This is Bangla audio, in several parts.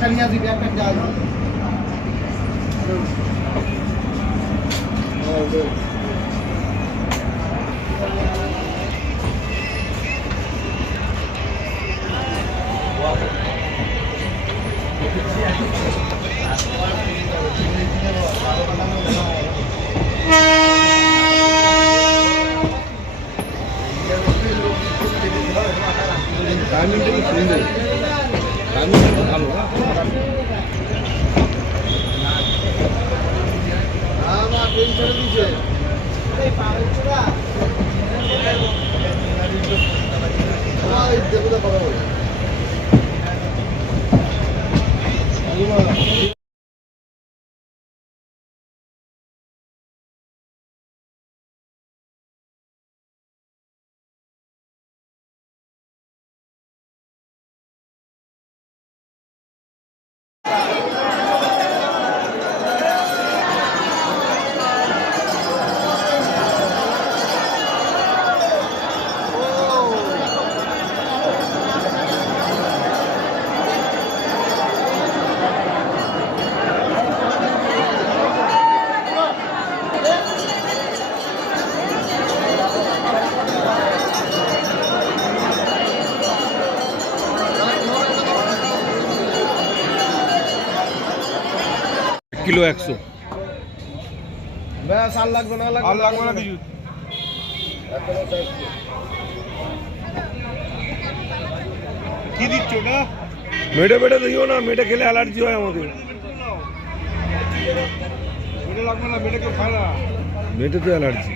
একটা নিয়ে দিবি একটা ডাল টাইমিংটা কি সুন্দর টাইমিংটা ভালো না আমার পেন ছেড়ে দিয়েছে এই পাগল চোদা ওই দেখো তো বাবা বলে কিলো 100 ব্যাস আর লাগবে না কিছু কি দিচ্ছ না মেটে মেটে দিও না মেটে খেলে অ্যালার্জি হয় আমাদের মেটে লাগবে না মেটে কেউ খায় না মেটে তো অ্যালার্জি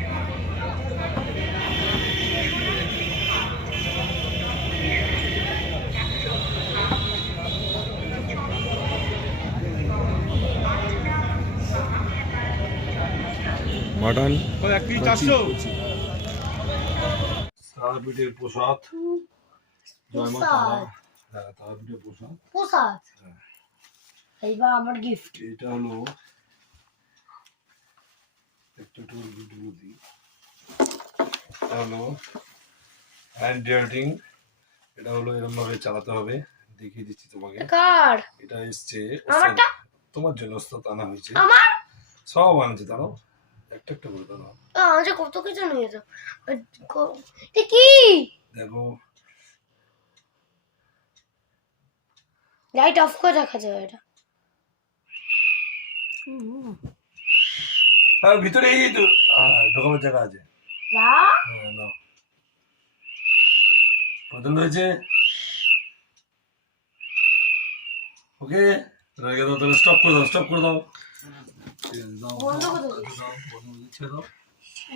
মাটন তারাপীঠের প্রসাদ জয় মা তারা হ্যাঁ তারাপীঠের প্রসাদ এইবার আমার গিফট এটা হলো একটা টোল গুটি এটা হলো হ্যান্ড রাইটিং এটা হলো এরকম ভাবে চালাতে হবে দেখিয়ে দিচ্ছি তোমাকে কার এটা এসছে আমারটা তোমার জন্য ওস্তাদ আনা হয়েছে আমার সব আনছে দাঁড়াও একটা একটা করে দাঁড়াও আমাকে কত কিছু নিয়ে যাও কি দেখো লাইট অফ করে রাখা যাবে এটা আর ভিতরে এই তো ঢোকানোর জায়গা আছে না হ্যাঁ নাও পছন্দ হয়েছে ওকে রেখে দাও তাহলে স্টপ করে দাও ঠিক আছে, দাও বন্ধ করে দাও। ছেড়ে দাও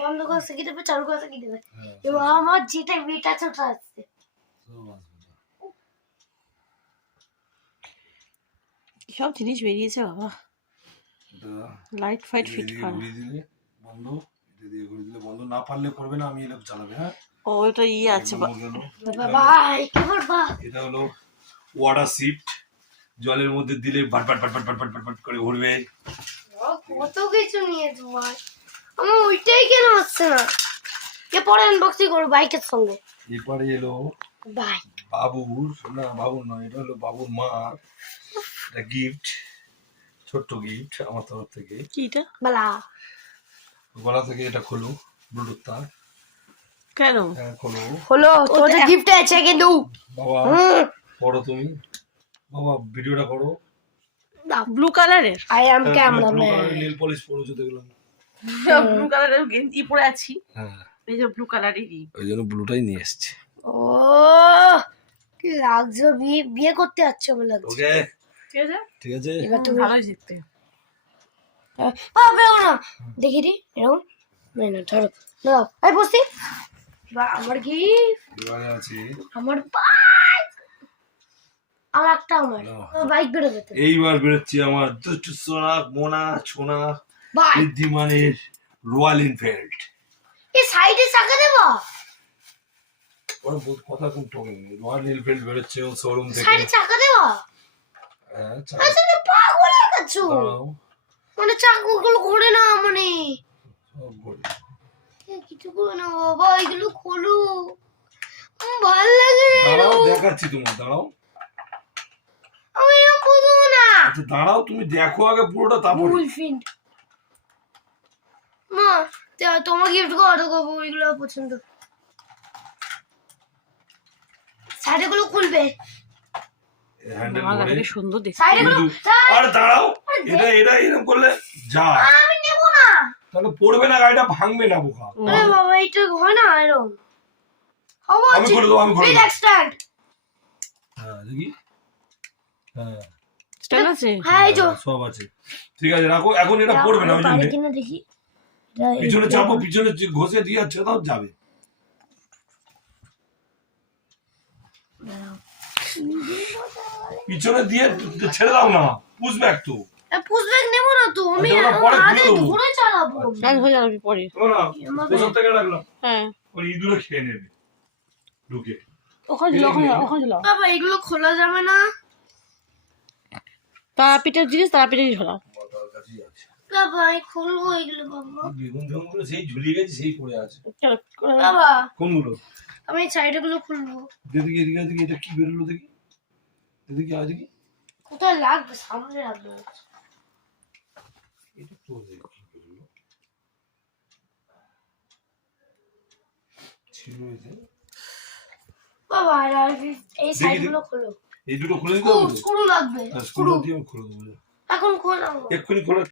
বন্ধ করে কি দেবে চালু করে কি দেবে হ্যাঁ এবার আমার যেটা বিট আছে ওটা আসছে সব আসবে দাও। সব জিনিস বেরিয়েছে বাবা এটা লাইট ফাইট এটা ফিট দিয়ে করা ঘুরিয়ে দিলে বন্ধ এটা দিয়ে ঘুরিয়ে দিলে বন্ধ না পারলে করবে না আমি এলাম চালাবে হ্যাঁ ও এটা ইয়ে আছে একদম গেল। বাবা কি করবা এটা হলো ওয়াটার শিফট জলের মধ্যে দিলে but but but but but but but but করে ঘুরবে কত কিছু নিয়ে তোমার আমার ওইটাই কেন আসছে না পরে আনবক্সিং করবো বাইকের সঙ্গে এরপরে এলো বাইক বাবুর না বাবুর নয় এটা হলো বাবুর মার এটা গিফট ছোট্ট গিফট আমার তরফ থেকে কিটা বালা গলা থেকে এটা খোলো ব্লুটুথ তার কেন হ্যাঁ খোলো হলো তোর গিফট আছে কিন্তু বাবা পড়ো তুমি বাবা ভিডিওটা করো ব্লু কালারের আই অ্যাম ক্যামেরাম্যান নীল পলিশ পরেছো দেখলাম ব্লু কালারের গেঞ্জি পরে আছি হ্যাঁ এই যে ব্লু কালারেরই ওই জন্য ব্লুটাই নিয়ে এসছি ও কি লাগছে বিয়ে করতে যাচ্ছে বলে লাগছে ওকে ঠিক আছে ঠিক আছে এবার তুমি ভালোই জিততে পাবে না দেখি দি এরকম না ধরো দাও এই বসি আমার গিফট এবারে আছে আমার বাইক আমার একটা আমার বাইক বেরো যেতে এইবার বেরোচ্ছি আমার দুষ্টু সোনা মোনা ছোনা বাইক বুদ্ধিমানের রয়্যাল এনফিল্ড এই সাইডে চাকা দেবো ওর কথা খুব টোকে রয়্যাল এনফিল্ড বেরোচ্ছে শোরুম থেকে সাইডে চাকা দেবো হ্যাঁ আসলে পাগল হয়ে গেছো দাঁড়াও, মানে চাকাগুলো ঘোরে না মানে সব বলি। কিছু করে না বাবা এগুলো খোলো ভাল লাগে না দাঁড়াও দেখাচ্ছি তোমার দাঁড়াও আমি এরকম প্রথমে আচ্ছা দাঁড়াও, তুমি দেখো আগে পুরোটা, তারপরে বুলফিন্ড মা তোমার গিফট কত করবো ওইগুলো পছন্দ সাইডগুলো খুলবে হ্যান্ডেল আমার করে গাড়ি সুন্দর দেখতে সাইডগুলো আর দাঁড়াও, এটা এরকম করলে যা, আমি নেব না তাহলে পড়বে না, গাড়িটা ভাঙবে না বোকা। আরে বাবা এটা হয় না এরকম আমি করে দেবো, আমি করে দেবো। স্ট্যান্ড হ্যাঁ দেখি, হ্যাঁ স্টাইল আছে। হ্যাঁ এই যে সব আছে, ঠিক আছে রাখো, এখন এটা পড়বে না, ওই জন্য পারি কিনা দেখি পিছনে চাপো, পিছনে যে ঘষে দিয়ে যাচ্ছে তাও যাবে। পিছনে দিয়ে ছেড়ে দাও না, পুশ ব্যাক তো। পুশব্যাক নেব না তো আমি আচ্ছা, ওটা পরে আগে খুলে দেবো। ধরে চালাবো কাজ হয়ে যাবে পরে। শোনো না, ওসব থেকে রাখলাম, হ্যাঁ ওই ইঁদুরে খেয়ে নেবে ঢুকে। ওখানে ছিল, ওখানে ছিল। বাবা এগুলো খোলা যাবে না তারাপীঠের জিনিস তারাপীঠেই ঝোলাও। মাথার কাছেই আছে। বাবা আমি খুলবো এগুলো বাবা বেগুন গুলো সেই ঝুলিয়ে গেছে, সেই পড়ে আছে। চলো করে দাও। বাবা কোনগুলো? আমি সাইডগুলো খুলবো এদিকে এদিকে এদিকে, এটা কি বেরোলো দেখি, এদিকে আজ কি কোথায় লাগবে সামনে লাগবে এটা তো দেখি কি বেরোলো ছিল এতে। বাবা আর এই সাইডগুলো খোলো এই দুটো খুলে দিতে হবে, স্ক্রু লাগবে স্ক্রু দিয়ে খুলে দেবো। এখন খোলাবো এক্ষুনি খোলা